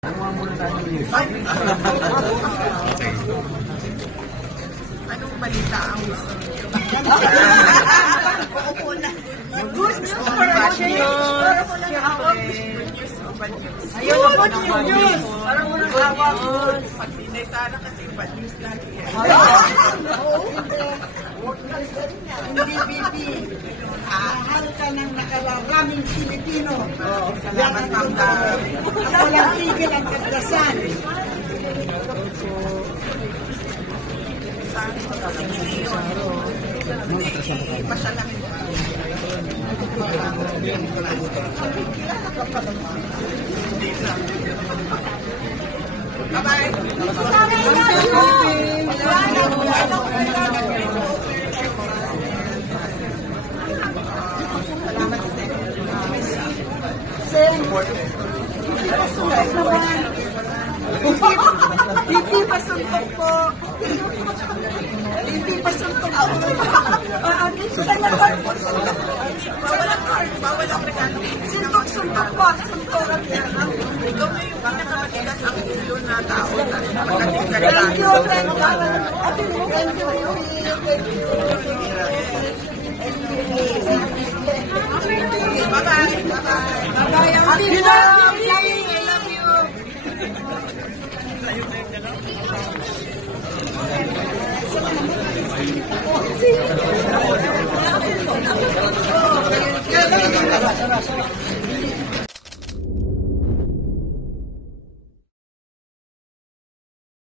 Anong balita ang gusto niyo? Good news for a change. Good news o bad news? Ayun, good news. Parang walang hawak. Pag sinay sana kasi bad news lagi. Hindi, Bibi. Mahal ka ng nakararaming Pilipino. Salamat ang Ako lang tigil ang pagdasal. kasi ngayon. Hindi pa siya namin. Bye-bye. Hindi pasuntok po. Hindi pasuntok po. Bawal ang regalo. Suntok po. Suntok. Ikaw na yung pinakamatigas ang ulo na tao. Thank you. Thank you. Bye-bye. Happy birthday! I love you.